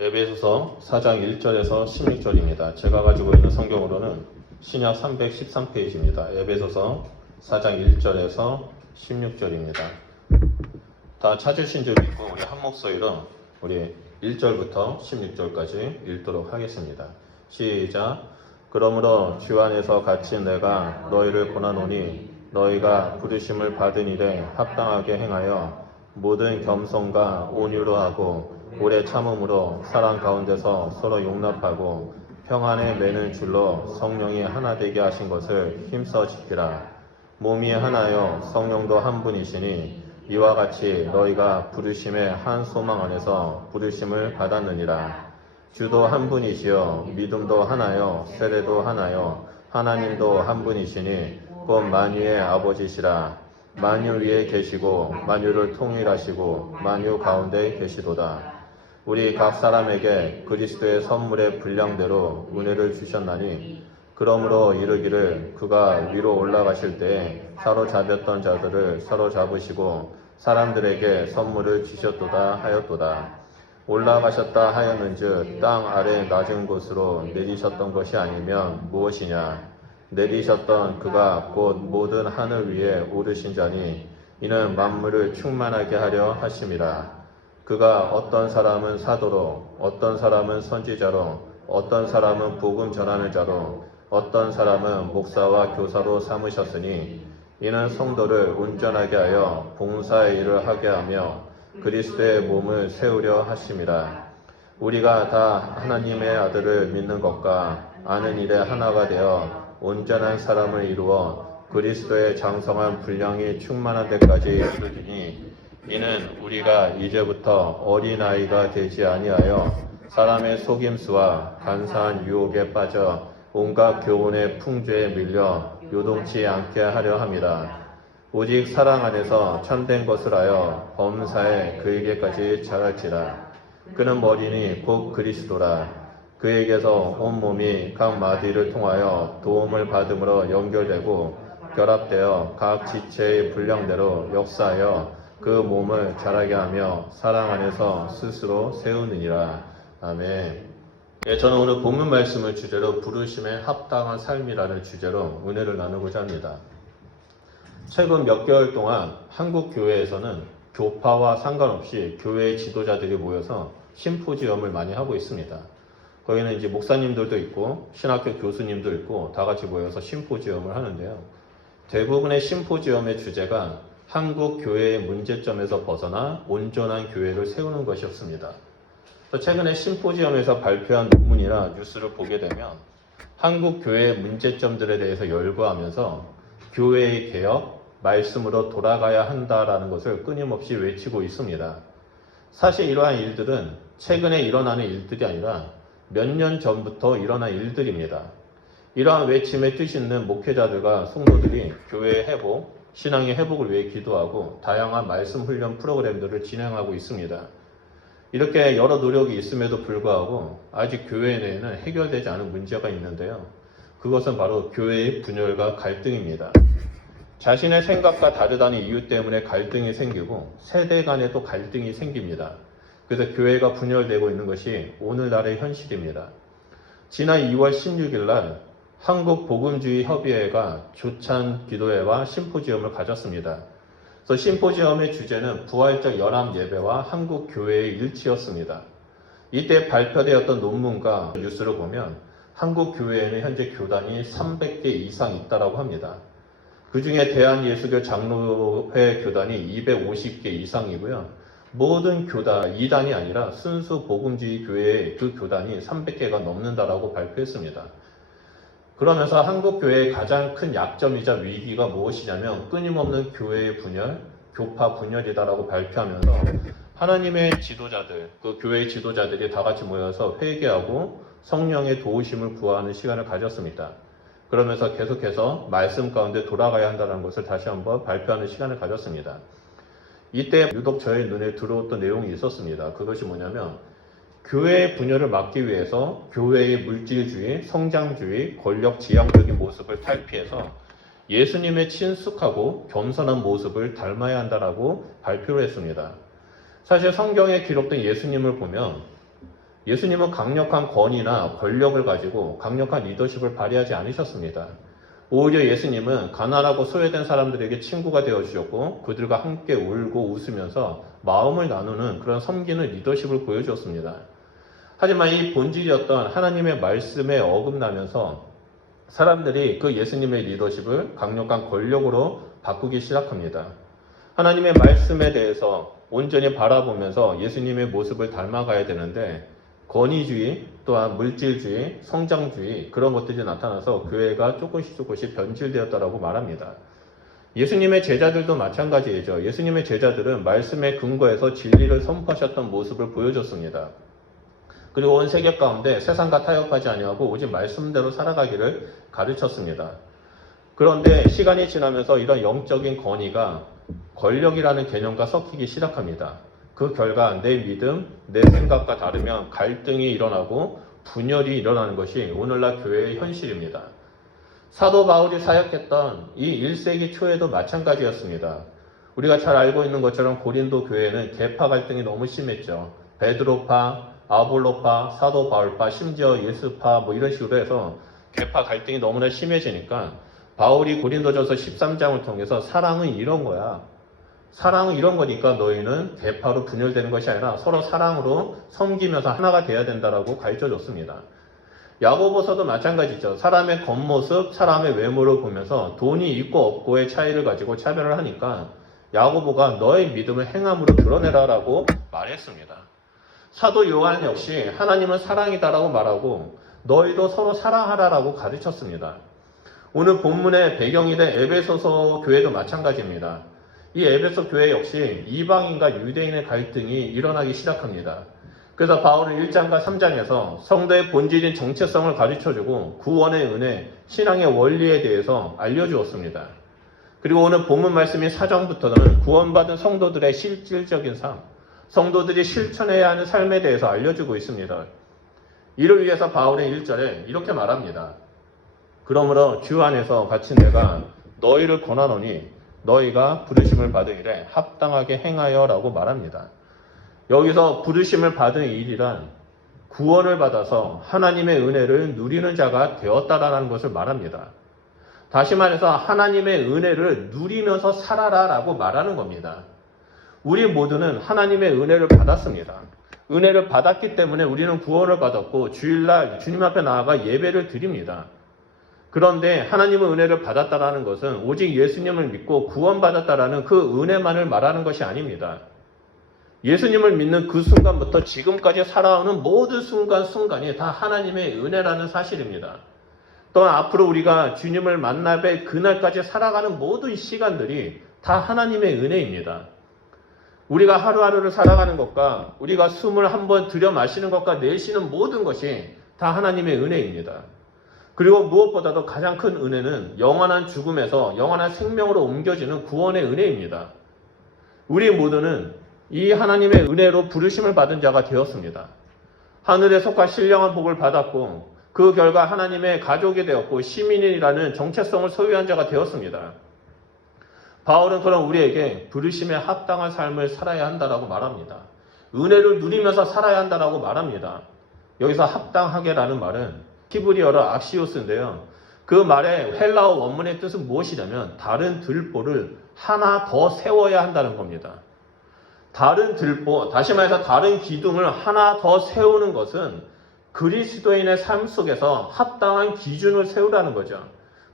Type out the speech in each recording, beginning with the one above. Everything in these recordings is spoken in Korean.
에베소서 4장 1절에서 16절입니다. 제가 가지고 있는 성경으로는 신약 313페이지입니다. 에베소서 4장 1절에서 16절입니다. 다 찾으신 줄 믿고 우리 한 목소리로 우리 1절부터 16절까지 읽도록 하겠습니다. 시작. 그러므로 주 안에서 갇힌 내가 너희를 권하노니 너희가 부르심을 받은 일에 합당하게 행하여 모든 겸손과 온유로 하고 오래 참음으로 사랑 가운데서 서로 용납하고 평안에 매는 줄로 성령이 하나 되게 하신 것을 힘써 지키라. 몸이 하나요 성령도 한 분이시니 이와 같이 너희가 부르심의 한 소망 안에서 부르심을 받았느니라. 주도 한 분이시요 믿음도 하나요 세례도 하나요 하나님도 한 분이시니 곧 만유의 아버지시라. 만유 위에 계시고 만유를 통일하시고 만유 가운데 계시도다. 우리 각 사람에게 그리스도의 선물의 분량대로 은혜를 주셨나니 그러므로 이르기를 그가 위로 올라가실 때에 사로잡혔던 자들을 사로잡으시고 사람들에게 선물을 주셨도다 하였도다. 올라가셨다 하였는즉 땅 아래 낮은 곳으로 내리셨던 것이 아니면 무엇이냐. 내리셨던 그가 곧 모든 하늘 위에 오르신 자니 이는 만물을 충만하게 하려 하심이라. 그가 어떤 사람은 사도로 어떤 사람은 선지자로 어떤 사람은 복음 전하는 자로 어떤 사람은 목사와 교사로 삼으셨으니 이는 성도를 온전하게 하여 봉사의 일을 하게 하며 그리스도의 몸을 세우려 하심이라. 우리가 다 하나님의 아들을 믿는 것과 아는 일에 하나가 되어 온전한 사람을 이루어 그리스도의 장성한 분량이 충만한 데까지 이르리니 이는 우리가 이제부터 어린아이가 되지 아니하여 사람의 속임수와 간사한 유혹에 빠져 온갖 교훈의 풍조에 밀려 요동치 않게 하려 함이라. 오직 사랑 안에서 참된 것을 하여 범사에 그에게까지 자랄지라. 그는 머리니 곧 그리스도라. 그에게서 온 몸이 각 마디를 통하여 도움을 받음으로 연결되고 결합되어 각 지체의 분량대로 역사하여 그 몸을 자라게 하며 사랑 안에서 스스로 세우느니라. 아멘. 저는 오늘 본문 말씀을 주제로 부르심에 합당한 삶이라는 주제로 은혜를 나누고자 합니다. 최근 몇 개월 동안 한국 교회에서는 교파와 상관없이 교회 지도자들이 모여서 심포지엄을 많이 하고 있습니다. 거기는 이제 목사님들도 있고 신학교 교수님도 있고 다 같이 모여서 심포지엄을 하는데요. 대부분의 심포지엄의 주제가 한국 교회의 문제점에서 벗어나 온전한 교회를 세우는 것이었습니다. 최근에 심포지엄에서 발표한 논문이나 뉴스를 보게 되면 한국 교회의 문제점들에 대해서 열거하면서 교회의 개혁, 말씀으로 돌아가야 한다라는 것을 끊임없이 외치고 있습니다. 사실 이러한 일들은 최근에 일어나는 일들이 아니라 몇 년 전부터 일어난 일들입니다. 이러한 외침에 뜻 있는 목회자들과 성도들이 교회의 회복, 신앙의 회복을 위해 기도하고 다양한 말씀 훈련 프로그램들을 진행하고 있습니다. 이렇게 여러 노력이 있음에도 불구하고 아직 교회 내에는 해결되지 않은 문제가 있는데요. 그것은 바로 교회의 분열과 갈등입니다. 자신의 생각과 다르다는 이유 때문에 갈등이 생기고 세대 간에도 갈등이 생깁니다. 그래서 교회가 분열되고 있는 것이 오늘날의 현실입니다. 지난 2월 16일 날 한국복음주의협의회가 조찬 기도회와 심포지엄을 가졌습니다. 그래서 심포지엄의 주제는 부활적 연합 예배와 한국 교회의 일치였습니다. 이때 발표되었던 논문과 뉴스를 보면 한국 교회에는 현재 교단이 300개 이상 있다고 합니다. 그 중에 대한예수교 장로회 교단이 250개 이상이고요. 모든 교단, 이단이 아니라 순수 복음주의 교회의 그 교단이 300개가 넘는다라고 발표했습니다. 그러면서 한국 교회의 가장 큰 약점이자 위기가 무엇이냐면 끊임없는 교회의 분열, 교파 분열이다라고 발표하면서 하나님의 지도자들, 그 교회의 지도자들이 다 같이 모여서 회개하고 성령의 도우심을 구하는 시간을 가졌습니다. 그러면서 계속해서 말씀 가운데 돌아가야 한다는 것을 다시 한번 발표하는 시간을 가졌습니다. 이때 유독 저의 눈에 들어왔던 내용이 있었습니다. 그것이 뭐냐면 교회의 분열을 막기 위해서 교회의 물질주의, 성장주의, 권력 지향적인 모습을 탈피해서 예수님의 친숙하고 겸손한 모습을 닮아야 한다라고 발표를 했습니다. 사실 성경에 기록된 예수님을 보면 예수님은 강력한 권위나 권력을 가지고 강력한 리더십을 발휘하지 않으셨습니다. 오히려 예수님은 가난하고 소외된 사람들에게 친구가 되어주셨고 그들과 함께 울고 웃으면서 마음을 나누는 그런 섬기는 리더십을 보여주었습니다. 하지만 이 본질이었던 하나님의 말씀에 어긋나면서 사람들이 그 예수님의 리더십을 강력한 권력으로 바꾸기 시작합니다. 하나님의 말씀에 대해서 온전히 바라보면서 예수님의 모습을 닮아가야 되는데 권위주의, 또한 물질주의, 성장주의 그런 것들이 나타나서 교회가 조금씩 변질되었다라고 말합니다. 예수님의 제자들도 마찬가지이죠. 예수님의 제자들은 말씀에 근거해서 진리를 선포하셨던 모습을 보여줬습니다. 그리고 온 세계 가운데 세상과 타협하지 아니하고 오직 말씀대로 살아가기를 가르쳤습니다. 그런데 시간이 지나면서 이런 영적인 권위가 권력이라는 개념과 섞이기 시작합니다. 그 결과 내 믿음, 내 생각과 다르면 갈등이 일어나고 분열이 일어나는 것이 오늘날 교회의 현실입니다. 사도 바울이 사역했던 이 1세기 초에도 마찬가지였습니다. 우리가 잘 알고 있는 것처럼 고린도 교회는 계파 갈등이 너무 심했죠. 베드로파, 아볼로파, 사도 바울파, 심지어 예수파 이런 식으로 해서 계파 갈등이 너무나 심해지니까 바울이 고린도전서 13장을 통해서 사랑은 이런 거야. 사랑은 이런 거니까 너희는 계파로 분열되는 것이 아니라 서로 사랑으로 섬기면서 하나가 돼야 된다라고 가르쳐줬습니다. 야고보서도 마찬가지죠. 사람의 겉모습, 사람의 외모를 보면서 돈이 있고 없고의 차이를 가지고 차별을 하니까 야고보가 너의 믿음을 행함으로 드러내라라고 말했습니다. 사도 요한 역시 하나님은 사랑이다라고 말하고 너희도 서로 사랑하라라고 가르쳤습니다. 오늘 본문의 배경이 된 에베소서 교회도 마찬가지입니다. 이 에베소 교회 역시 이방인과 유대인의 갈등이 일어나기 시작합니다. 그래서 바울은 1장과 3장에서 성도의 본질인 정체성을 가르쳐주고 구원의 은혜, 신앙의 원리에 대해서 알려주었습니다. 그리고 오늘 본문 말씀인 4장부터는 구원받은 성도들의 실질적인 삶, 성도들이 실천해야 하는 삶에 대해서 알려주고 있습니다. 이를 위해서 바울은 1절에 이렇게 말합니다. 그러므로 주 안에서 같이 내가 너희를 권하노니 너희가 부르심을 받은 일에 합당하게 행하여 라고 말합니다. 여기서 부르심을 받은 일이란 구원을 받아서 하나님의 은혜를 누리는 자가 되었다라는 것을 말합니다. 다시 말해서 하나님의 은혜를 누리면서 살아라라고 말하는 겁니다. 우리 모두는 하나님의 은혜를 받았습니다. 은혜를 받았기 때문에 우리는 구원을 받았고 주일날 주님 앞에 나아가 예배를 드립니다. 그런데 하나님의 은혜를 받았다라는 것은 오직 예수님을 믿고 구원받았다라는 그 은혜만을 말하는 것이 아닙니다. 예수님을 믿는 그 순간부터 지금까지 살아오는 모든 순간순간이 다 하나님의 은혜라는 사실입니다. 또한 앞으로 우리가 주님을 만나뵐 그날까지 살아가는 모든 시간들이 다 하나님의 은혜입니다. 우리가 하루하루를 살아가는 것과 우리가 숨을 한번 들여 마시는 것과 내쉬는 모든 것이 다 하나님의 은혜입니다. 그리고 무엇보다도 가장 큰 은혜는 영원한 죽음에서 영원한 생명으로 옮겨지는 구원의 은혜입니다. 우리 모두는 이 하나님의 은혜로 부르심을 받은 자가 되었습니다. 하늘에 속한 신령한 복을 받았고 그 결과 하나님의 가족이 되었고 시민이라는 정체성을 소유한 자가 되었습니다. 바울은 그럼 우리에게 부르심에 합당한 삶을 살아야 한다라고 말합니다. 은혜를 누리면서 살아야 한다라고 말합니다. 여기서 합당하게라는 말은 히브리어로 악시오스인데요. 그 말의 헬라어 원문의 뜻은 무엇이냐면 다른 들보를 하나 더 세워야 한다는 겁니다. 다른 들보, 다시 말해서 다른 기둥을 하나 더 세우는 것은 그리스도인의 삶 속에서 합당한 기준을 세우라는 거죠.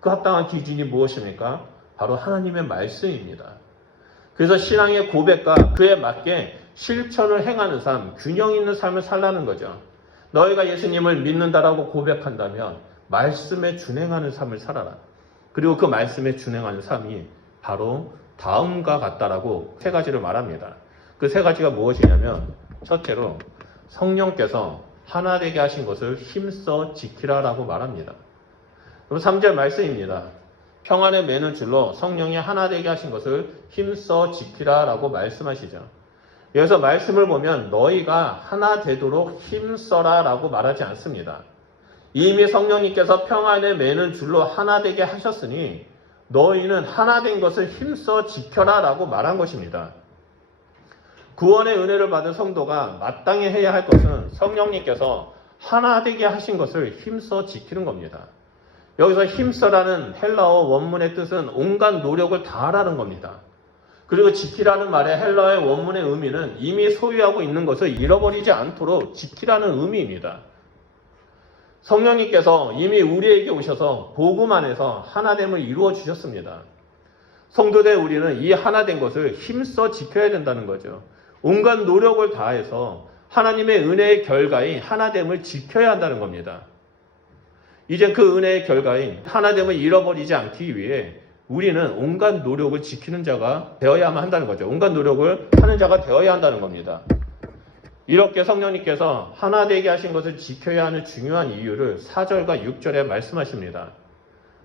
그 합당한 기준이 무엇입니까? 바로 하나님의 말씀입니다. 그래서 신앙의 고백과 그에 맞게 실천을 행하는 삶, 균형 있는 삶을 살라는 거죠. 너희가 예수님을 믿는다라고 고백한다면 말씀에 준행하는 삶을 살아라. 그리고 그 말씀에 준행하는 삶이 바로 다음과 같다라고 세 가지를 말합니다. 그 세 가지가 무엇이냐면 첫째로 성령께서 하나 되게 하신 것을 힘써 지키라라고 말합니다. 그리고 3절 말씀입니다. 평안에 매는 줄로 성령이 하나 되게 하신 것을 힘써 지키라라고 말씀하시죠. 여기서 말씀을 보면 너희가 하나 되도록 힘써라라고 말하지 않습니다. 이미 성령님께서 평안에 매는 줄로 하나 되게 하셨으니 너희는 하나 된 것을 힘써 지켜라라고 말한 것입니다. 구원의 은혜를 받은 성도가 마땅히 해야 할 것은 성령님께서 하나 되게 하신 것을 힘써 지키는 겁니다. 여기서 힘써라는 헬라어 원문의 뜻은 온갖 노력을 다하라는 겁니다. 그리고 지키라는 말의 헬라어의 원문의 의미는 이미 소유하고 있는 것을 잃어버리지 않도록 지키라는 의미입니다. 성령님께서 이미 우리에게 오셔서 복음 안에서 하나됨을 이루어 주셨습니다. 성도된 우리는 이 하나된 것을 힘써 지켜야 된다는 거죠. 온갖 노력을 다해서 하나님의 은혜의 결과인 하나됨을 지켜야 한다는 겁니다. 이제 그 은혜의 결과인 하나됨을 잃어버리지 않기 위해 우리는 온갖 노력을 지키는 자가 되어야만 한다는 거죠. 온갖 노력을 하는 자가 되어야 한다는 겁니다. 이렇게 성령님께서 하나 되게 하신 것을 지켜야 하는 중요한 이유를 4절과 6절에 말씀하십니다.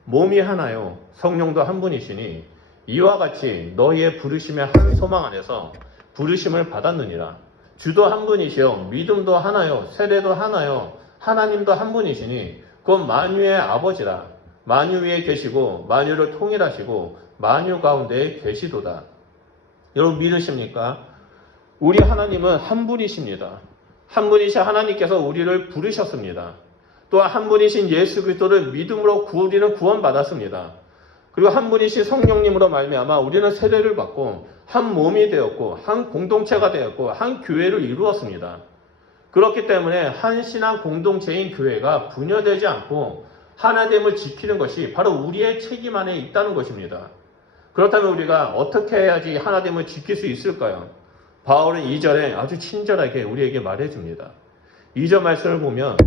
몸이 하나요 성령도 한 분이시니 이와 같이 너희의 부르심의 한 소망 안에서 부르심을 받았느니라. 주도 한 분이시요 믿음도 하나요 세례도 하나요 하나님도 한 분이시니 곧 만유의 아버지라. 만유 위에 계시고 만유를 통일하시고 만유 가운데 계시도다. 여러분 믿으십니까? 우리 하나님은 한 분이십니다. 한 분이신 하나님께서 우리를 부르셨습니다. 또한 한 분이신 예수 그리스도를 믿음으로 우리는 구원받았습니다. 그리고 한 분이신 성령님으로 말미암아 우리는 세례를 받고 한 몸이 되었고 한 공동체가 되었고 한 교회를 이루었습니다. 그렇기 때문에 한 신앙 공동체인 교회가 분열되지 않고 하나됨을 지키는 것이 바로 우리의 책임 안에 있다는 것입니다. 그렇다면 우리가 어떻게 해야지 하나됨을 지킬 수 있을까요? 바울은 2절에 아주 친절하게 우리에게 말해줍니다. 2절 말씀을 보면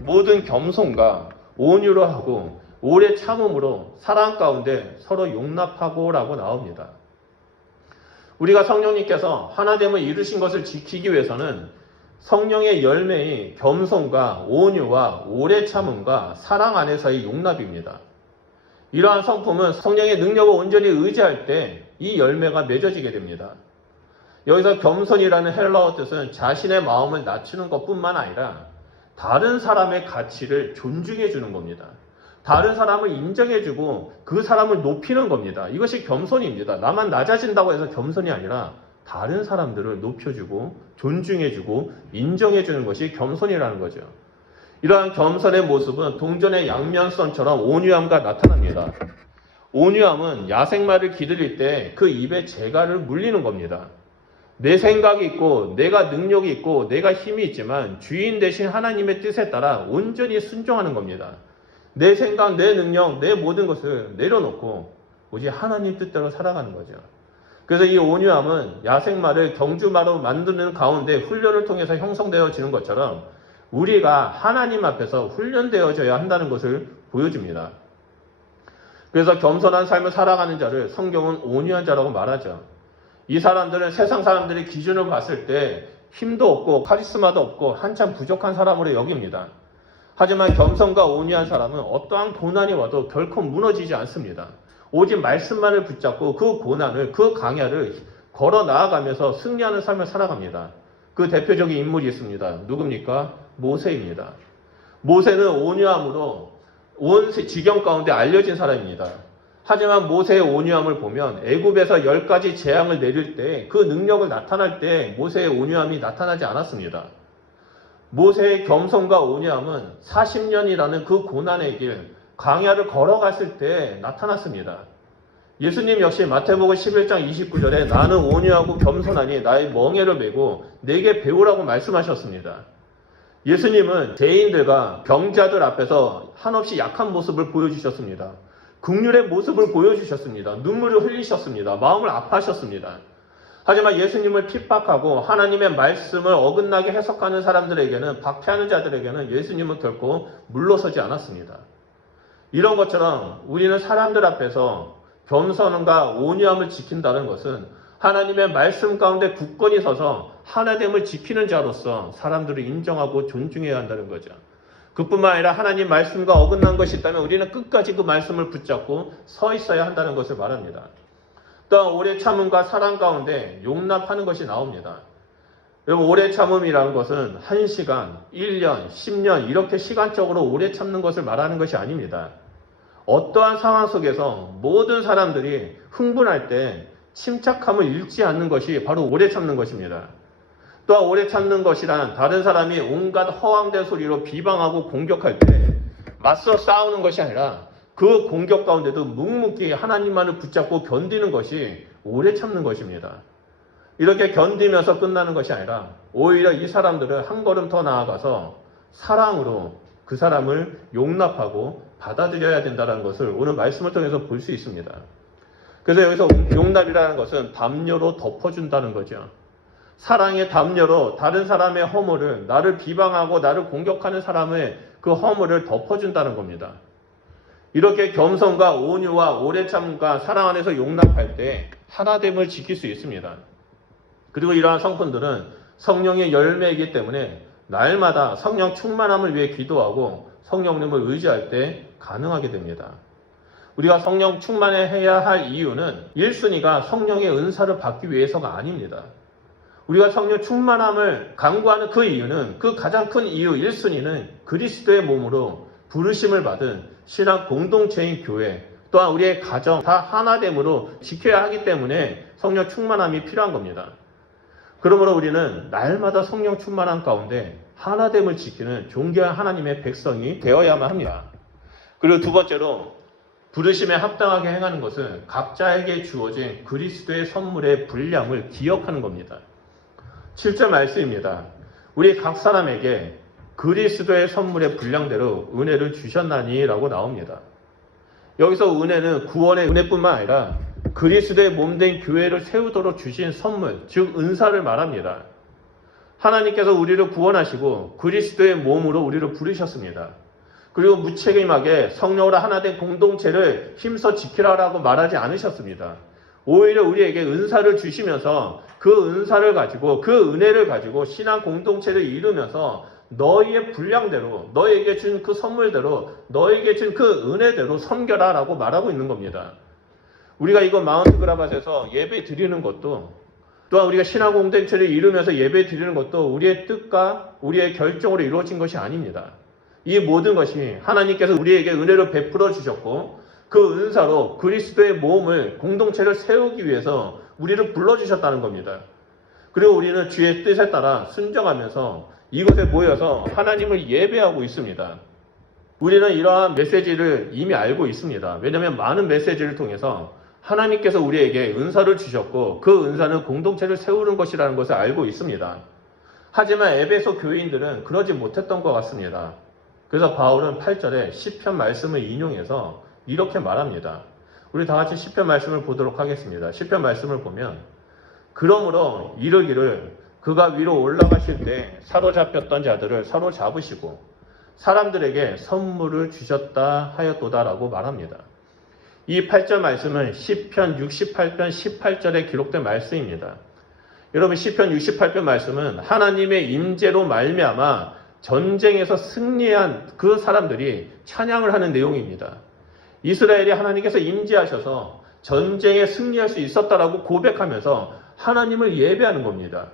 모든 겸손과 온유로 하고 오래 참음으로 사랑 가운데 서로 용납하고 라고 나옵니다. 우리가 성령님께서 하나됨을 이루신 것을 지키기 위해서는 성령의 열매인 겸손과 온유와 오래 참음과 사랑 안에서의 용납입니다. 이러한 성품은 성령의 능력을 온전히 의지할 때 이 열매가 맺어지게 됩니다. 여기서 겸손이라는 헬라어 뜻은 자신의 마음을 낮추는 것뿐만 아니라 다른 사람의 가치를 존중해 주는 겁니다. 다른 사람을 인정해주고 그 사람을 높이는 겁니다. 이것이 겸손입니다. 나만 낮아진다고 해서 겸손이 아니라 다른 사람들을 높여주고 존중해주고 인정해주는 것이 겸손이라는 거죠. 이러한 겸손의 모습은 동전의 양면선처럼 온유함과 나타납니다. 온유함은 야생마를 기들일 때 그 입에 재갈을 물리는 겁니다. 내 생각이 있고 내가 능력이 있고 내가 힘이 있지만 주인 대신 하나님의 뜻에 따라 온전히 순종하는 겁니다. 내 생각, 내 능력, 내 모든 것을 내려놓고 오직 하나님 뜻대로 살아가는 거죠. 그래서 이 온유함은 야생마를 경주마로 만드는 가운데 훈련을 통해서 형성되어지는 것처럼 우리가 하나님 앞에서 훈련되어져야 한다는 것을 보여줍니다. 그래서 겸손한 삶을 살아가는 자를 성경은 온유한 자라고 말하죠. 이 사람들은 세상 사람들의 기준을 봤을 때 힘도 없고 카리스마도 없고 한참 부족한 사람으로 여깁니다. 하지만 겸손과 온유한 사람은 어떠한 고난이 와도 결코 무너지지 않습니다. 오직 말씀만을 붙잡고 그 고난을, 그 강야를 걸어 나아가면서 승리하는 삶을 살아갑니다. 그 대표적인 인물이 있습니다. 누굽니까? 모세입니다. 모세는 온유함으로 온 지경 가운데 알려진 사람입니다. 하지만 모세의 온유함을 보면 애굽에서 10가지 재앙을 내릴 때 그 능력을 나타날 때 모세의 온유함이 나타나지 않았습니다. 모세의 겸손과 온유함은 40년이라는 그 고난의 길, 광야를 걸어갔을 때 나타났습니다. 예수님 역시 마태복음 11장 29절에 나는 온유하고 겸손하니 나의 멍에를 메고 내게 배우라고 말씀하셨습니다. 예수님은 죄인들과 병자들 앞에서 한없이 약한 모습을 보여주셨습니다. 긍휼의 모습을 보여주셨습니다. 눈물을 흘리셨습니다. 마음을 아파하셨습니다. 하지만 예수님을 핍박하고 하나님의 말씀을 어긋나게 해석하는 사람들에게는, 박해하는 자들에게는 예수님은 결코 물러서지 않았습니다. 이런 것처럼 우리는 사람들 앞에서 겸손과 온유함을 지킨다는 것은 하나님의 말씀 가운데 굳건히 서서 하나됨을 지키는 자로서 사람들을 인정하고 존중해야 한다는 거죠. 그뿐만 아니라 하나님 말씀과 어긋난 것이 있다면 우리는 끝까지 그 말씀을 붙잡고 서 있어야 한다는 것을 말합니다. 또한 오래 참음과 사랑 가운데 용납하는 것이 나옵니다. 여러분, 오래 참음이라는 것은 1시간, 1년, 10년 이렇게 시간적으로 오래 참는 것을 말하는 것이 아닙니다. 어떠한 상황 속에서 모든 사람들이 흥분할 때 침착함을 잃지 않는 것이 바로 오래 참는 것입니다. 또한 오래 참는 것이란 다른 사람이 온갖 허황된 소리로 비방하고 공격할 때 맞서 싸우는 것이 아니라 그 공격 가운데도 묵묵히 하나님만을 붙잡고 견디는 것이 오래 참는 것입니다. 이렇게 견디면서 끝나는 것이 아니라 오히려 이 사람들은 한 걸음 더 나아가서 사랑으로 그 사람을 용납하고 받아들여야 된다는 것을 오늘 말씀을 통해서 볼 수 있습니다. 그래서 여기서 용납이라는 것은 담요로 덮어준다는 거죠. 사랑의 담요로 다른 사람의 허물을, 나를 비방하고 나를 공격하는 사람의 그 허물을 덮어준다는 겁니다. 이렇게 겸손과 온유와 오래 참과 사랑 안에서 용납할 때 하나됨을 지킬 수 있습니다. 그리고 이러한 성품들은 성령의 열매이기 때문에 날마다 성령 충만함을 위해 기도하고 성령님을 의지할 때 가능하게 됩니다. 우리가 성령 충만해야 할 이유는 1순위가 성령의 은사를 받기 위해서가 아닙니다. 우리가 성령 충만함을 강구하는 그 이유는, 그 가장 큰 이유 1순위는 그리스도의 몸으로 부르심을 받은 신앙 공동체인 교회, 또한 우리의 가정 다 하나됨으로 지켜야 하기 때문에 성령 충만함이 필요한 겁니다. 그러므로 우리는 날마다 성령 충만함 가운데 하나됨을 지키는 존귀한 하나님의 백성이 되어야만 합니다. 그리고 두 번째로 부르심에 합당하게 행하는 것은 각자에게 주어진 그리스도의 선물의 분량을 기억하는 겁니다. 7절 말씀입니다. 우리 각 사람에게 그리스도의 선물의 분량대로 은혜를 주셨나니 라고 나옵니다. 여기서 은혜는 구원의 은혜뿐만 아니라 그리스도의 몸된 교회를 세우도록 주신 선물, 즉 은사를 말합니다. 하나님께서 우리를 구원하시고 그리스도의 몸으로 우리를 부르셨습니다. 그리고 무책임하게 성령으로 하나 된 공동체를 힘써 지키라라고 말하지 않으셨습니다. 오히려 우리에게 은사를 주시면서 그 은사를 가지고, 그 은혜를 가지고 신앙 공동체를 이루면서 너희의 분량대로, 너에게 준 그 선물대로, 너에게 준 그 은혜대로 섬겨라 라고 말하고 있는 겁니다. 우리가 이거 마운트 그라밭에서 예배 드리는 것도, 또한 우리가 신앙 공동체를 이루면서 예배 드리는 것도 우리의 뜻과 우리의 결정으로 이루어진 것이 아닙니다. 이 모든 것이 하나님께서 우리에게 은혜를 베풀어 주셨고 그 은사로 그리스도의 몸을, 공동체를 세우기 위해서 우리를 불러주셨다는 겁니다. 그리고 우리는 주의 뜻에 따라 순종하면서 이곳에 모여서 하나님을 예배하고 있습니다. 우리는 이러한 메시지를 이미 알고 있습니다. 왜냐하면 많은 메시지를 통해서 하나님께서 우리에게 은사를 주셨고 그 은사는 공동체를 세우는 것이라는 것을 알고 있습니다. 하지만 에베소 교인들은 그러지 못했던 것 같습니다. 그래서 바울은 8절에 시편 말씀을 인용해서 이렇게 말합니다. 우리 다 같이 시편 말씀을 보도록 하겠습니다. 시편 말씀을 보면 그러므로 이르기를 그가 위로 올라가실 때 사로잡혔던 자들을 사로잡으시고 사람들에게 선물을 주셨다 하였도다라고 말합니다. 이 8절 말씀은 시편 68편 18절에 기록된 말씀입니다. 여러분 시편 68편 말씀은 하나님의 임재로 말미암아 전쟁에서 승리한 그 사람들이 찬양을 하는 내용입니다. 이스라엘이 하나님께서 임재하셔서 전쟁에 승리할 수 있었다라고 고백하면서 하나님을 예배하는 겁니다.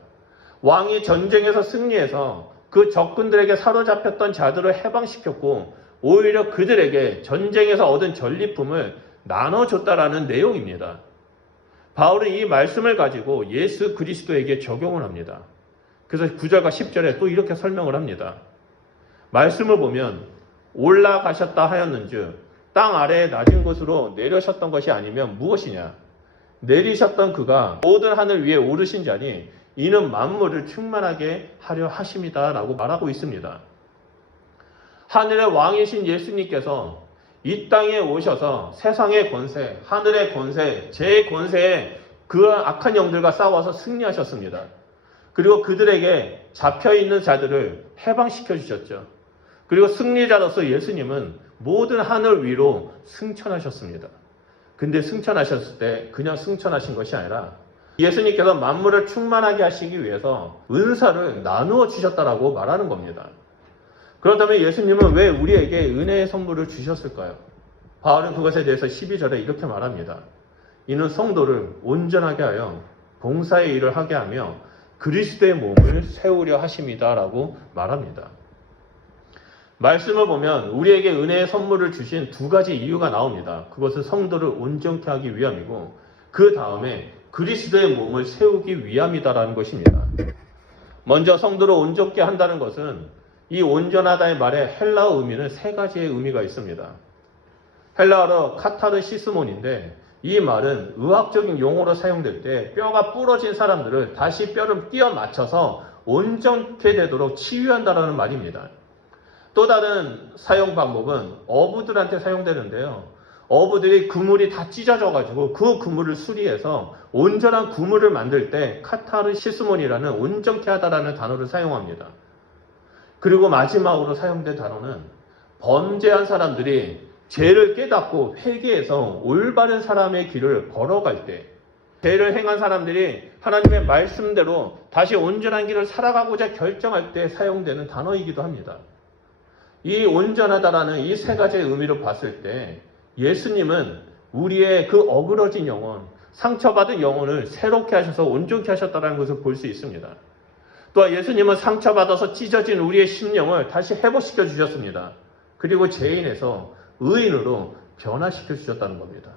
왕이 전쟁에서 승리해서 그 적군들에게 사로잡혔던 자들을 해방시켰고 오히려 그들에게 전쟁에서 얻은 전리품을 나눠줬다라는 내용입니다. 바울은 이 말씀을 가지고 예수 그리스도에게 적용을 합니다. 그래서 9절과 10절에 또 이렇게 설명을 합니다. 말씀을 보면 올라가셨다 하였는즉 땅 아래의 낮은 곳으로 내려셨던 것이 아니면 무엇이냐? 내리셨던 그가 모든 하늘 위에 오르신 자니 이는 만물을 충만하게 하려 하심이다 라고 말하고 있습니다. 하늘의 왕이신 예수님께서 이 땅에 오셔서 세상의 권세, 하늘의 권세, 제 권세에 그 악한 영들과 싸워서 승리하셨습니다. 그리고 그들에게 잡혀있는 자들을 해방시켜 주셨죠. 그리고 승리자로서 예수님은 모든 하늘 위로 승천하셨습니다. 근데 승천하셨을 때 그냥 승천하신 것이 아니라 예수님께서 만물을 충만하게 하시기 위해서 은사를 나누어 주셨다라고 말하는 겁니다. 그렇다면 예수님은 왜 우리에게 은혜의 선물을 주셨을까요? 바울은 그것에 대해서 12절에 이렇게 말합니다. 이는 성도를 온전하게 하여 봉사의 일을 하게 하며 그리스도의 몸을 세우려 하심이다 라고 말합니다. 말씀을 보면 우리에게 은혜의 선물을 주신 두 가지 이유가 나옵니다. 그것은 성도를 온전케 하기 위함이고 그 다음에 그리스도의 몸을 세우기 위함이다라는 것입니다. 먼저 성도를 온전케 한다는 것은 이 온전하다의 말에 헬라어 의미는 세 가지의 의미가 있습니다. 헬라어로 카타르시스몬인데 이 말은 의학적인 용어로 사용될 때 뼈가 부러진 사람들을 다시 뼈를 끼워 맞춰서 온전케 되도록 치유한다라는 말입니다. 또 다른 사용 방법은 어부들한테 사용되는데요. 어부들이 그물이 다 찢어져 가지고 그 그물을 수리해서 온전한 그물을 만들 때 카타르시스몬이라는 온전케 하다라는 단어를 사용합니다. 그리고 마지막으로 사용된 단어는 범죄한 사람들이 죄를 깨닫고 회개해서 올바른 사람의 길을 걸어갈 때, 죄를 행한 사람들이 하나님의 말씀대로 다시 온전한 길을 살아가고자 결정할 때 사용되는 단어이기도 합니다. 이 온전하다라는 이 세 가지의 의미로 봤을 때 예수님은 우리의 그 어그러진 영혼, 상처받은 영혼을 새롭게 하셔서 온전케 하셨다는 것을 볼 수 있습니다. 또한 예수님은 상처받아서 찢어진 우리의 심령을 다시 회복시켜 주셨습니다. 그리고 죄인에서 의인으로 변화시켜 주셨다는 겁니다.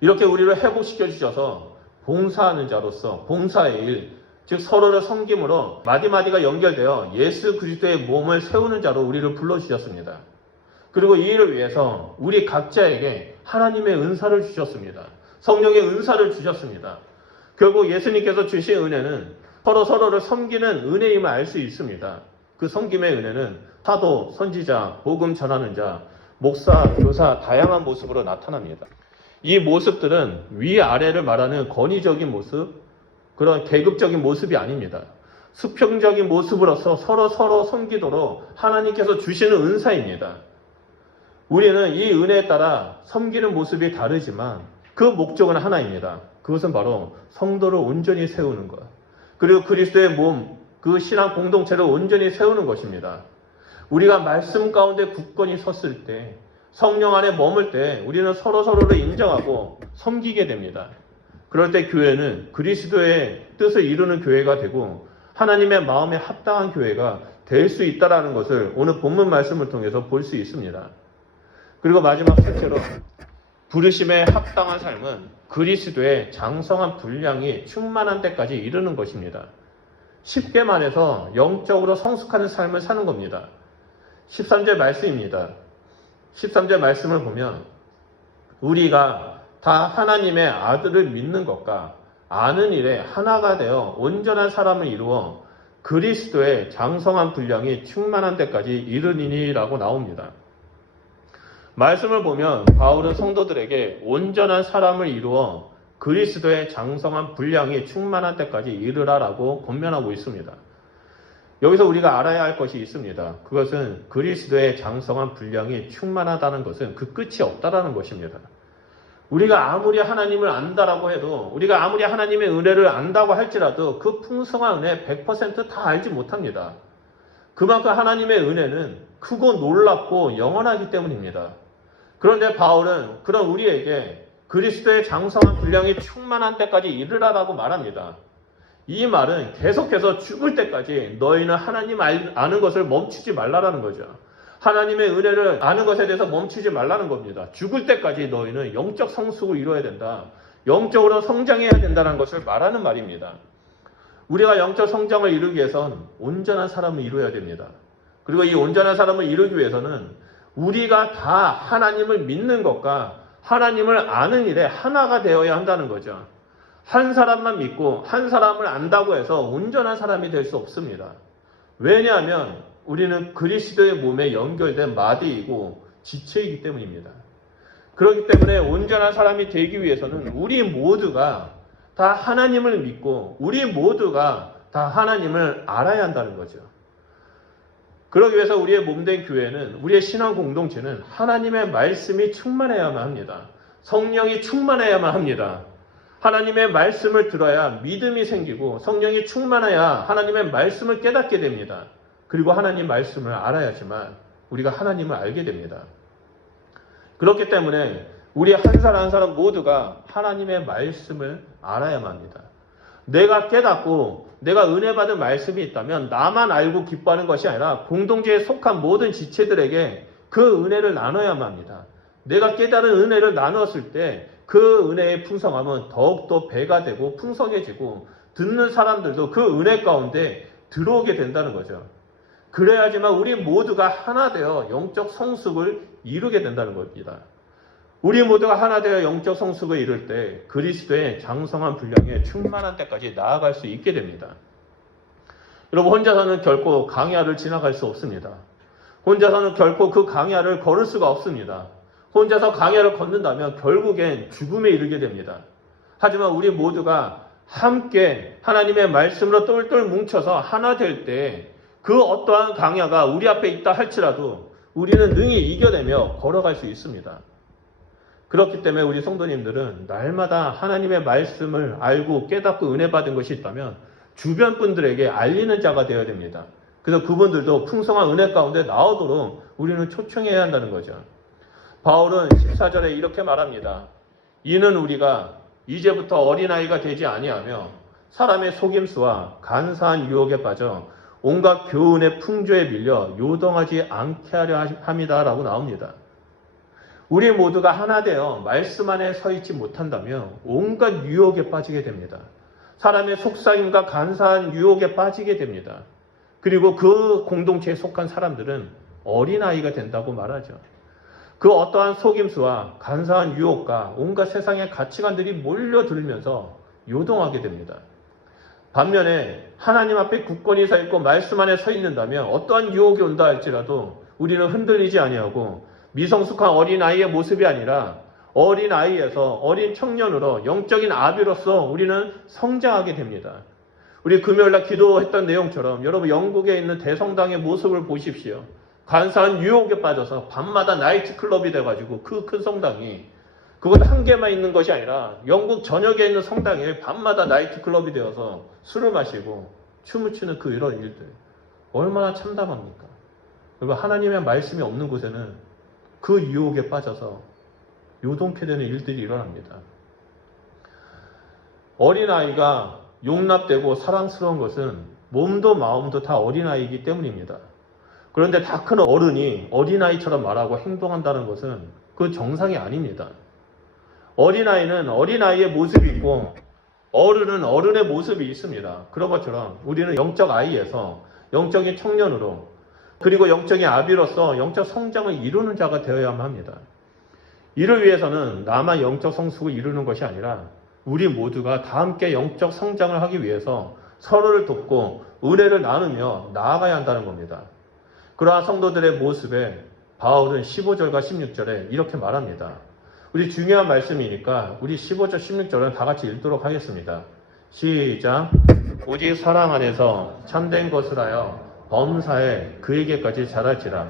이렇게 우리를 회복시켜 주셔서 봉사하는 자로서 봉사의 일, 즉 서로를 섬김으로 마디마디가 연결되어 예수 그리스도의 몸을 세우는 자로 우리를 불러주셨습니다. 그리고 이 일을 위해서 우리 각자에게 하나님의 은사를 주셨습니다. 성령의 은사를 주셨습니다. 결국 예수님께서 주신 은혜는 서로를 섬기는 은혜임을 알 수 있습니다. 그 섬김의 은혜는 사도, 선지자, 복음 전하는 자, 목사, 교사 다양한 모습으로 나타납니다. 이 모습들은 위아래를 말하는 권위적인 모습, 그런 계급적인 모습이 아닙니다. 수평적인 모습으로서 서로 섬기도록 하나님께서 주시는 은사입니다. 우리는 이 은혜에 따라 섬기는 모습이 다르지만 그 목적은 하나입니다. 그것은 바로 성도를 온전히 세우는 것. 그리고 그리스도의 몸, 그 신앙 공동체를 온전히 세우는 것입니다. 우리가 말씀 가운데 굳건히 섰을 때, 성령 안에 머물 때 우리는 서로를 인정하고 섬기게 됩니다. 그럴 때 교회는 그리스도의 뜻을 이루는 교회가 되고 하나님의 마음에 합당한 교회가 될 수 있다는 것을 오늘 본문 말씀을 통해서 볼 수 있습니다. 그리고 마지막 셋째로 부르심에 합당한 삶은 그리스도의 장성한 분량이 충만한 데까지 이르는 것입니다. 쉽게 말해서 영적으로 성숙하는 삶을 사는 겁니다. 13절 말씀입니다. 13절 말씀을 보면 우리가 다 하나님의 아들을 믿는 것과 아는 일에 하나가 되어 온전한 사람을 이루어 그리스도의 장성한 분량이 충만한 데까지 이르니라고 나옵니다. 말씀을 보면 바울은 성도들에게 온전한 사람을 이루어 그리스도의 장성한 분량이 충만한 때까지 이르라라고 권면하고 있습니다. 여기서 우리가 알아야 할 것이 있습니다. 그것은 그리스도의 장성한 분량이 충만하다는 것은 그 끝이 없다라는 것입니다. 우리가 아무리 하나님을 안다라고 해도, 우리가 아무리 하나님의 은혜를 안다고 할지라도 그 풍성한 은혜 100% 알지 못합니다. 그만큼 하나님의 은혜는 크고 놀랍고 영원하기 때문입니다. 그런데 바울은 그런 우리에게 그리스도의 장성한 분량이 충만한 때까지 이르라라고 말합니다. 이 말은 계속해서 죽을 때까지 너희는 하나님 아는 것을 멈추지 말라라는 거죠. 하나님의 은혜를 아는 것에 대해서 멈추지 말라는 겁니다. 죽을 때까지 너희는 영적 성숙을 이루어야 된다. 영적으로 성장해야 된다는 것을 말하는 말입니다. 우리가 영적 성장을 이루기 위해선 온전한 사람을 이루어야 됩니다. 그리고 이 온전한 사람을 이루기 위해서는 우리가 다 하나님을 믿는 것과 하나님을 아는 일에 하나가 되어야 한다는 거죠. 한 사람만 믿고 한 사람을 안다고 해서 온전한 사람이 될 수 없습니다. 왜냐하면 우리는 그리스도의 몸에 연결된 마디이고 지체이기 때문입니다. 그렇기 때문에 온전한 사람이 되기 위해서는 우리 모두가 다 하나님을 믿고 우리 모두가 다 하나님을 알아야 한다는 거죠. 그러기 위해서 우리의 몸된 교회는, 우리의 신앙 공동체는 하나님의 말씀이 충만해야만 합니다. 성령이 충만해야만 합니다. 하나님의 말씀을 들어야 믿음이 생기고 성령이 충만해야 하나님의 말씀을 깨닫게 됩니다. 그리고 하나님 말씀을 알아야지만 우리가 하나님을 알게 됩니다. 그렇기 때문에 우리 한 사람 한 사람 모두가 하나님의 말씀을 알아야만 합니다. 내가 깨닫고 내가 은혜 받은 말씀이 있다면 나만 알고 기뻐하는 것이 아니라 공동체에 속한 모든 지체들에게 그 은혜를 나눠야만 합니다. 내가 깨달은 은혜를 나누었을 때 그 은혜의 풍성함은 더욱더 배가 되고 풍성해지고 듣는 사람들도 그 은혜 가운데 들어오게 된다는 거죠. 그래야지만 우리 모두가 하나 되어 영적 성숙을 이루게 된다는 겁니다. 우리 모두가 하나 되어 영적 성숙을 이룰 때 그리스도의 장성한 분량에 충만한 때까지 나아갈 수 있게 됩니다. 여러분, 혼자서는 결코 강야를 지나갈 수 없습니다. 혼자서는 결코 그 강야를 걸을 수가 없습니다. 혼자서 강야를 걷는다면 결국엔 죽음에 이르게 됩니다. 하지만 우리 모두가 함께 하나님의 말씀으로 똘똘 뭉쳐서 하나 될 때 그 어떠한 강야가 우리 앞에 있다 할지라도 우리는 능히 이겨내며 걸어갈 수 있습니다. 그렇기 때문에 우리 성도님들은 날마다 하나님의 말씀을 알고 깨닫고 은혜 받은 것이 있다면 주변 분들에게 알리는 자가 되어야 됩니다. 그래서 그분들도 풍성한 은혜 가운데 나오도록 우리는 초청해야 한다는 거죠. 바울은 14절에 이렇게 말합니다. 이는 우리가 이제부터 어린아이가 되지 아니하며 사람의 속임수와 간사한 유혹에 빠져 온갖 교훈의 풍조에 밀려 요동하지 않게 하려 함이다라고 나옵니다. 우리 모두가 하나 되어 말씀 안에 서 있지 못한다면 온갖 유혹에 빠지게 됩니다. 사람의 속삭임과 간사한 유혹에 빠지게 됩니다. 그리고 그 공동체에 속한 사람들은 어린아이가 된다고 말하죠. 그 어떠한 속임수와 간사한 유혹과 온갖 세상의 가치관들이 몰려들면서 요동하게 됩니다. 반면에 하나님 앞에 굳건히 서 있고 말씀 안에 서 있는다면 어떠한 유혹이 온다 할지라도 우리는 흔들리지 아니하고 미성숙한 어린아이의 모습이 아니라 어린아이에서 어린 청년으로 영적인 아비로서 우리는 성장하게 됩니다. 우리 금요일날 기도했던 내용처럼 여러분 영국에 있는 대성당의 모습을 보십시오. 간사한 유혹에 빠져서 밤마다 나이트 클럽이 돼가지고 그 큰 성당이 그것 한 개만 있는 것이 아니라 영국 전역에 있는 성당에 밤마다 나이트 클럽이 되어서 술을 마시고 춤을 추는 그 이런 일들 얼마나 참담합니까? 여러분, 하나님의 말씀이 없는 곳에는 그 유혹에 빠져서 요동케 되는 일들이 일어납니다. 어린아이가 용납되고 사랑스러운 것은 몸도 마음도 다 어린아이이기 때문입니다. 그런데 다 큰 어른이 어린아이처럼 말하고 행동한다는 것은 그 정상이 아닙니다. 어린아이는 어린아이의 모습이 있고 어른은 어른의 모습이 있습니다. 그런 것처럼 우리는 영적 아이에서 영적인 청년으로 그리고 영적인 아비로서 영적 성장을 이루는 자가 되어야만 합니다. 이를 위해서는 나만 영적 성숙을 이루는 것이 아니라 우리 모두가 다 함께 영적 성장을 하기 위해서 서로를 돕고 은혜를 나누며 나아가야 한다는 겁니다. 그러한 성도들의 모습에 바울은 15절과 16절에 이렇게 말합니다. 우리 중요한 말씀이니까 우리 15절, 16절은 다 같이 읽도록 하겠습니다. 시작. 오직 사랑 안에서 참된 것을 하여 범사에 그에게까지 자랄지라.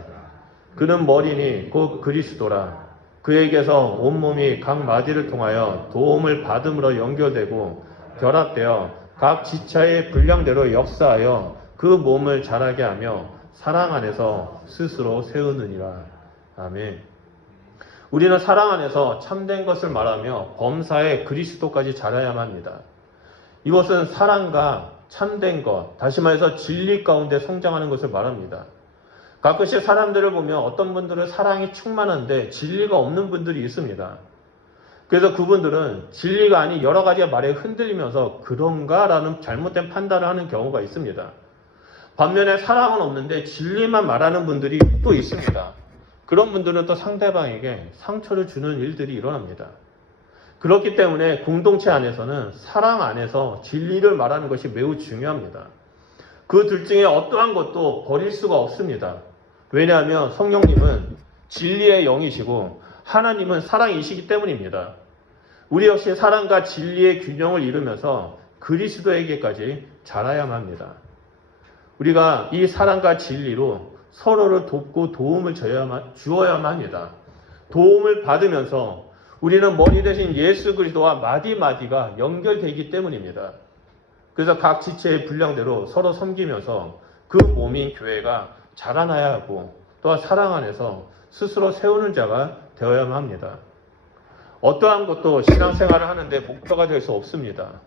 그는 머리니 곧 그리스도라. 그에게서 온몸이 각 마디를 통하여 도움을 받음으로 연결되고 결합되어 각 지체의 분량대로 역사하여 그 몸을 자라게 하며 사랑 안에서 스스로 세우느니라. 아멘. 우리는 사랑 안에서 참된 것을 말하며 범사에 그리스도까지 자라야만 합니다. 이것은 사랑과 참된 것, 다시 말해서 진리 가운데 성장하는 것을 말합니다. 가끔씩 사람들을 보면 어떤 분들은 사랑이 충만한데 진리가 없는 분들이 있습니다. 그래서 그분들은 진리가 아닌 여러 가지의 말에 흔들리면서 그런가라는 잘못된 판단을 하는 경우가 있습니다. 반면에 사랑은 없는데 진리만 말하는 분들이 또 있습니다. 그런 분들은 또 상대방에게 상처를 주는 일들이 일어납니다. 그렇기 때문에 공동체 안에서는 사랑 안에서 진리를 말하는 것이 매우 중요합니다. 그 둘 중에 어떠한 것도 버릴 수가 없습니다. 왜냐하면 성령님은 진리의 영이시고 하나님은 사랑이시기 때문입니다. 우리 역시 사랑과 진리의 균형을 이루면서 그리스도에게까지 자라야만 합니다. 우리가 이 사랑과 진리로 서로를 돕고 도움을 주어야만 합니다. 도움을 받으면서 우리는 머리 대신 예수 그리스도와 마디마디가 연결되기 때문입니다. 그래서 각 지체의 분량대로 서로 섬기면서 그 몸인 교회가 자라나야 하고 또한 사랑 안에서 스스로 세우는 자가 되어야만 합니다. 어떠한 것도 신앙생활을 하는데 목표가 될 수 없습니다.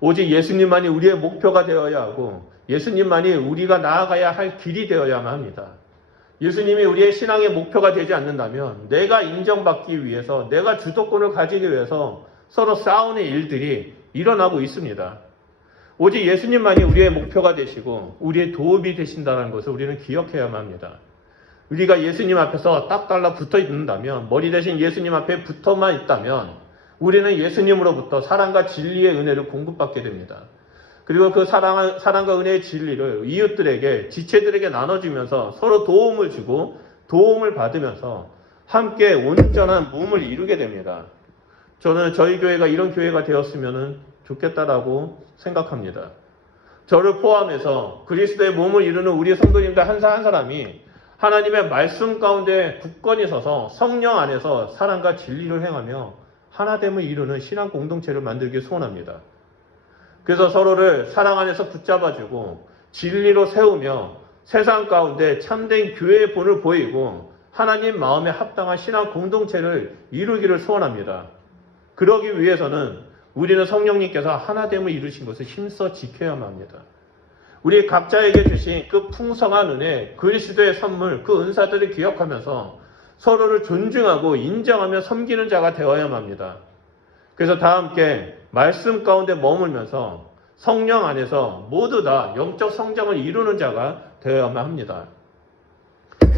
오직 예수님만이 우리의 목표가 되어야 하고 예수님만이 우리가 나아가야 할 길이 되어야만 합니다. 예수님이 우리의 신앙의 목표가 되지 않는다면 내가 인정받기 위해서, 내가 주도권을 가지기 위해서 서로 싸우는 일들이 일어나고 있습니다. 오직 예수님만이 우리의 목표가 되시고 우리의 도움이 되신다는 것을 우리는 기억해야만 합니다. 우리가 예수님 앞에서 딱 달라 붙어 있는다면, 머리 대신 예수님 앞에 붙어만 있다면 우리는 예수님으로부터 사랑과 진리의 은혜를 공급받게 됩니다. 그리고 그 사랑과 은혜의 진리를 이웃들에게, 지체들에게 나눠주면서 서로 도움을 주고 도움을 받으면서 함께 온전한 몸을 이루게 됩니다. 저는 저희 교회가 이런 교회가 되었으면 좋겠다라고 생각합니다. 저를 포함해서 그리스도의 몸을 이루는 우리 성도님들 한 사람이 하나님의 말씀 가운데 굳건히 서서 성령 안에서 사랑과 진리를 행하며 하나됨을 이루는 신앙 공동체를 만들기 소원합니다. 그래서 서로를 사랑 안에서 붙잡아주고 진리로 세우며 세상 가운데 참된 교회의 본을 보이고 하나님 마음에 합당한 신앙 공동체를 이루기를 소원합니다. 그러기 위해서는 우리는 성령님께서 하나됨을 이루신 것을 힘써 지켜야만 합니다. 우리 각자에게 주신 그 풍성한 은혜, 그리스도의 선물, 그 은사들을 기억하면서 서로를 존중하고 인정하며 섬기는 자가 되어야만 합니다. 그래서 다 함께 말씀 가운데 머물면서 성령 안에서 모두 다 영적 성장을 이루는 자가 되어야만 합니다.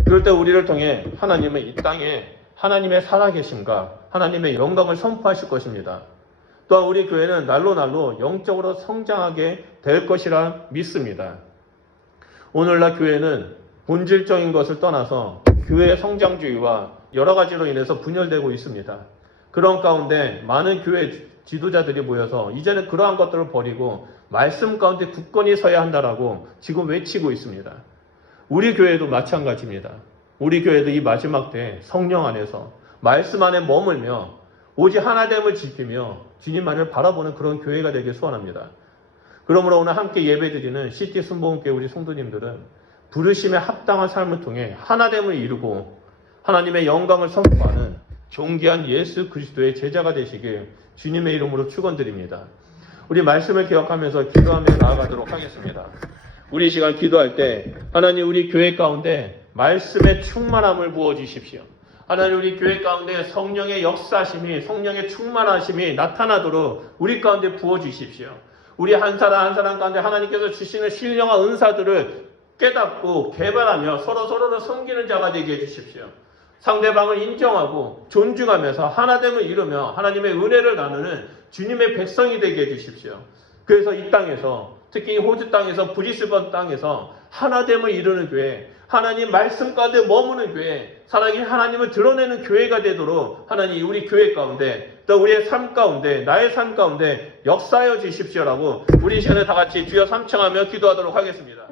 그럴 때 우리를 통해 하나님은 이 땅에 하나님의 살아계심과 하나님의 영광을 선포하실 것입니다. 또한 우리 교회는 날로 영적으로 성장하게 될 것이라 믿습니다. 오늘날 교회는 본질적인 것을 떠나서 교회의 성장주의와 여러 가지로 인해서 분열되고 있습니다. 그런 가운데 많은 교회 지도자들이 모여서 이제는 그러한 것들을 버리고 말씀 가운데 굳건히 서야 한다라고 지금 외치고 있습니다. 우리 교회도 마찬가지입니다. 우리 교회도 이 마지막 때 성령 안에서 말씀 안에 머물며 오직 하나됨을 지키며 주님만을 바라보는 그런 교회가 되길 소원합니다. 그러므로 오늘 함께 예배드리는 시티 순복음교회 우리 성도님들은 부르심에 합당한 삶을 통해 하나됨을 이루고 하나님의 영광을 선포하는 존귀한 예수 그리스도의 제자가 되시길 주님의 이름으로 축원드립니다. 우리 말씀을 기억하면서 기도하며 나아가도록 하겠습니다. 우리 시간 기도할 때 하나님 우리 교회 가운데 말씀의 충만함을 부어주십시오. 하나님 우리 교회 가운데 성령의 역사심이, 성령의 충만하심이 나타나도록 우리 가운데 부어주십시오. 우리 한 사람 한 사람 가운데 하나님께서 주시는 신령한 은사들을 깨닫고 개발하며 서로를 섬기는 자가 되게 해주십시오. 상대방을 인정하고 존중하면서 하나됨을 이루며 하나님의 은혜를 나누는 주님의 백성이 되게 해주십시오. 그래서 이 땅에서, 특히 호주 땅에서, 브리스번 땅에서 하나됨을 이루는 교회, 하나님 말씀 가운데 머무는 교회, 사랑의 하나님을 드러내는 교회가 되도록 하나님 우리 교회 가운데 또 우리의 삶 가운데, 나의 삶 가운데 역사하여 주십시오라고 우리 시간에 다 같이 주여 삼청하며 기도하도록 하겠습니다.